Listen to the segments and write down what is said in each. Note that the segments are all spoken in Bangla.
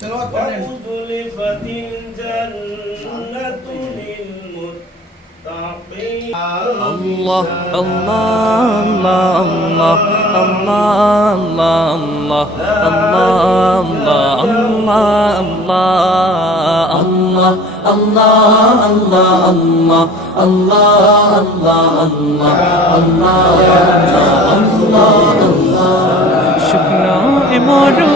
চলো الله الله الله الله الله الله الله الله الله الله الله الله الله الله الله الله الله الله الله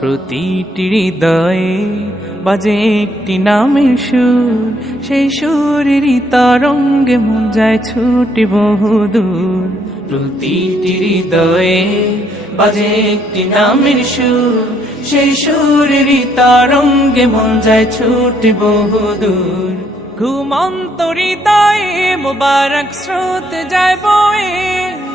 প্রতিটি হৃদয়ে বাজে একটি নামের সুর সেই সুরেরই তরঙ্গে মন যায় ছুটি বহুদূর। প্রতিটি হৃদয়ে বাজে একটি নামের সুর। সেই সুরেরই তারঙ্গে মন যায় ছুটি বহুদূর। ঘুমন্ত হৃদয়ে মোবারক স্রোত যায় বয়ে।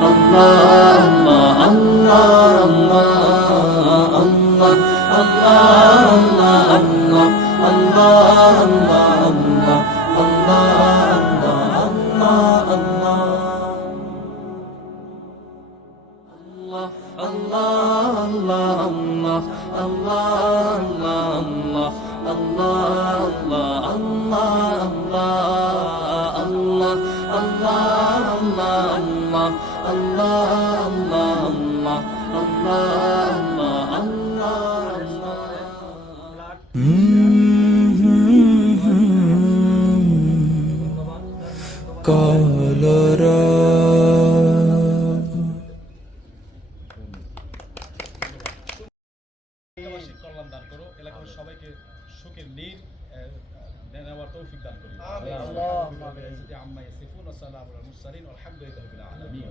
Allah কল্যাণ দান করো। এলাকাবাসী সবাইকে সুখের নীর لنا والتوفيق ذلك آمين. عما يصفون والسلام على المرسلين والحمد لله رب العالمين.